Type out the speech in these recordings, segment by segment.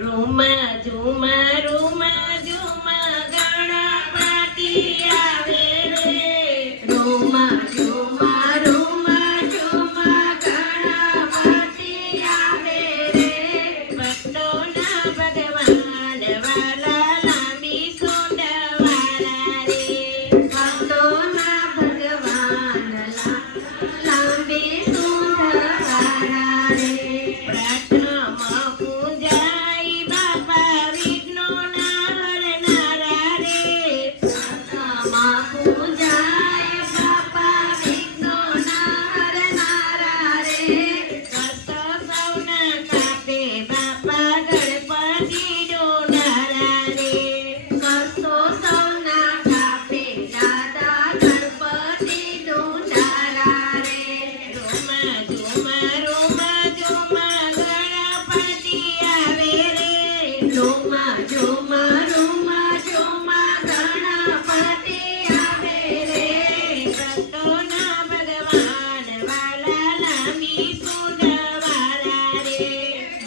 રૂમા ઝુમા રૂમા ઝુમા ગણપતિ આવે રે. રૂમા ઝુમા રૂમા ઝુમા ગણપતિ આવે રે. ભક્તોના ભગવાન વાલા લાંબી સૂંઢ વાળા રે. ભક્તોના ભગવાન લાંબી સૂંઢ વાળા રે. પ્રાર્થનામાં પૂજાય બાપા વિઘ્નોના હરનારા રે. પ્રાર્થનામાં પૂજાય બાપા વિઘ્નોના હરનારા રે. કષ્ટ સૌના કાપે બાપા ગણપતિ ડોનારા રે. કષ્ટો સૌના કાપે દાદા ગણપતિ ડોનારા રે. રૂમા ઝુમા રૂમા ઝુમા ગણપતિ આવે રે. રૂમા ઝુમા રૂમા ઝુમા ગણપતિ આવે રે. ભક્તોના ભગવાન વાલા લાંબી સૂંઢ વાળા રે.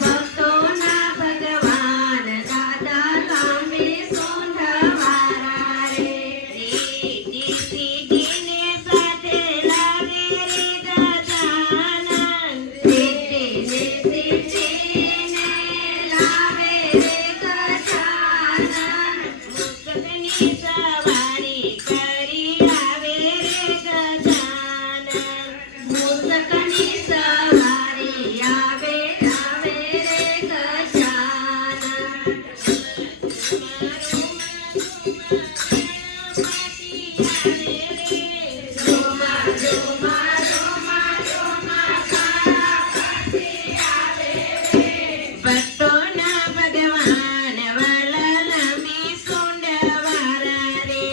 ભક્તોના ભગવાન દાદા લાંબી સૂંઢ વાળા રે. રીતિ સીધીને સાથે લાવે રે ગજાનન. રીતિને સીધીને લાવે રે ગજાનન. મુસકની સવારી કરી આવે રે ગજાનન. મુસકની સવારી આવે રે ગજાનન. રૂમા ઝુમા રૂમા ઝુમા ગણપતિ આવે રે. ભક્તોના ભગવાન વાલા લાંબી સૂંઢ વાળા રે.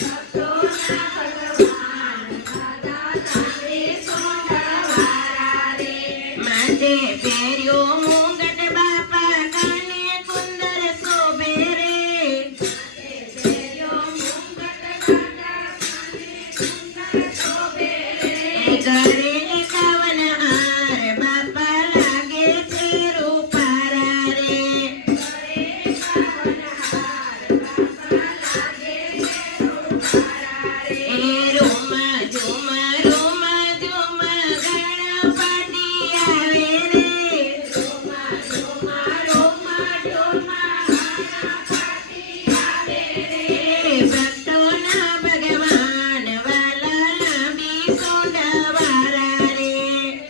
ભક્તોના ભગવાન દાદા લાંબી સૂંઢ વાળા રે. માથે પહેર્યો મુંગટ બાપા કાને કુંદર શોભે રે. માથે પહેર્યો મુંગટ બાપા કાને કુંદર શોભે રે. ઘરે એકાવન હાર બાપા લાગે છે રૂપારા રે. ઘરે એકાવન હાર બાપા લાગે છે રૂપારા રે. રૂમા ઝુમા રૂમા ઝુમા ગણપતિ આવે રે. રૂમા ઝુમા રૂમા ઝુમા ગણપતિ આવે રે. ભક્તોના ભગવાન વાલા લાંબી સૂંઢ વાળા રે.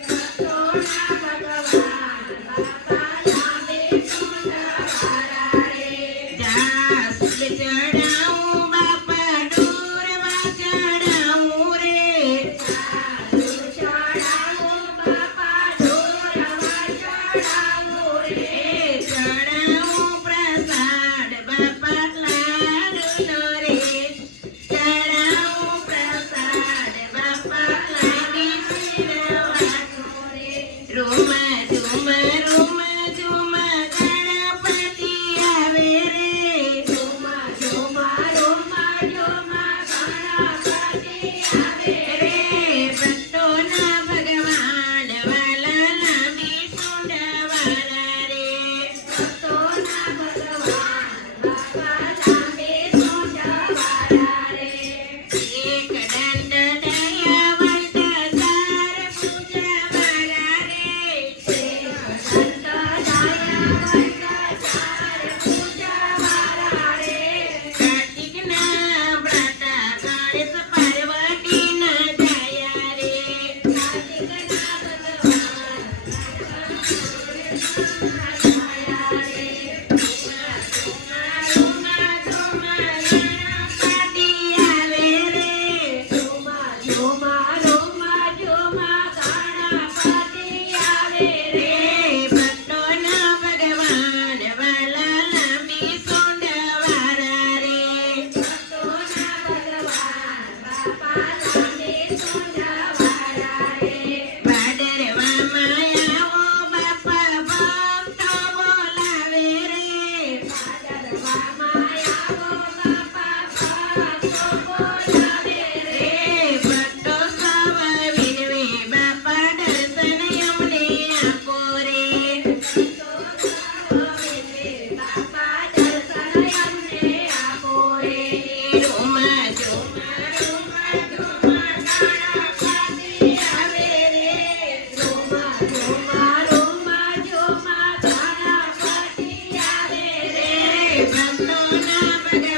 ભક્તોના ભગવાન બાપા લાંબી સૂંઢ વાળા રે. જાસ ચડાવું બાપા ડોરવા ચડાવું રે. ચડાવું બાપા ડોરવા ચડાવું રે. ચડાવું પ્રસાદ બાપા લાડુનો રે. ચડાવું પ્રસાદ બાપા લાગી શીરવાનું રે. રૂમા ઝુમા રૂમા ઝુમા ગણપતિ આવે રે. રૂમા ઝુમા રૂમા ઝુમા ગણપતિ આવે રે. ભક્તોના ભગવાન વાલા લાંબી સૂંઢ વાળા રે. ભક્તોના ભગવાન બાપા લાંબી સૂંઢ વાળા રે. એક દંડ દયા વંત તાર પૂજા વાળા રે. એક દંડ દયા વંત તાર પૂજા વાળા રે. કાર્તિકના વ્રત ગણેશ પાર્વતીના જયા રે. કાર્તિકના ભગવાન જયા રે. રૂમા ઝુમા રૂમા ગણપતિ આવે રે. રૂમા ઝુમા રૂમા ઝુમા ગણપતિ આવે રે. ભક્તોના ભગવાન વાલા લાંબી સૂંઢ વાળા રે. ભક્તોના ભગવાન બાપા લાંબી સૂંઢ વાળા રે. ભાદરવામાં આવો બાપા ભક્તો બોલાવે સંતોના ભગત